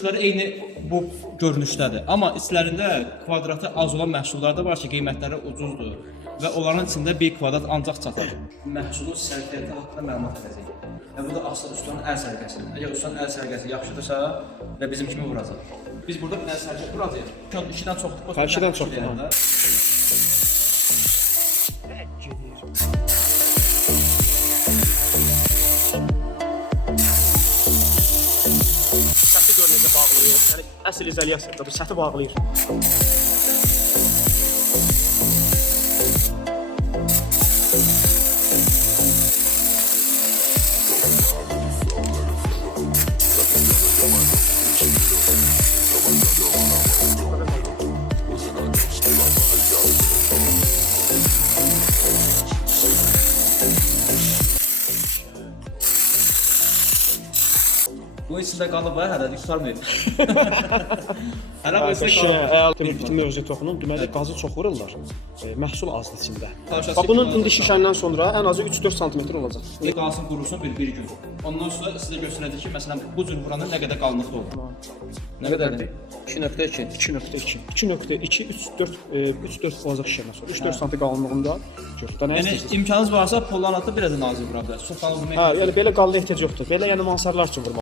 Eyni bu görünüşdədir. Amma içlərində kvadratı az olan məhsullar da var ki, qiymətləri ucuzdur və onların içində 1 kvadrat ancaq çatar. Məhsulun sərfiyyatı haqqında məlumat verəcək. Və bu da asılı ustanın əl sərgiəsidir. Əgər ustanın əl sərgiəsi yaxşıdırsa və bizim kimi vuracaq. Biz burada bir əl sərgiəsi vuracağıq. 2-dən çoxdur. 2-dən çoxdur. Səthi gör necə bağlayır. Yəni əsl izolyasiyadır. Bu səthi bağlayır. Bu içində qalıb var, hələ qurtarmayıb. Hələ bu içində qalıb. Bütün mövzuya toxunun. Deməli, qazı çox vururlar. Məhsul azdır içində. Bax, bunun indi şişəndən sonra ən azı 3-4 sm olacaq. Qalsın qurusun bir gün. Ondan sonra sizə göstərəcək ki, məsələn, bu cür vuranda nə qədər qalınlıqda olur. Nə qədərdir? 2.2. 2.2. 2.2, 3-4 olacaq şişəndən sonra. 3-4 sm qalınlığında gör. Yəni imkanınız varsa pollanatı biraz da nazik vura bilərsiniz. Çox qalın vurmaya. Yəni belə qalın ehtiyac yoxdur. Belə yəni mansarlar üçün vurmaq.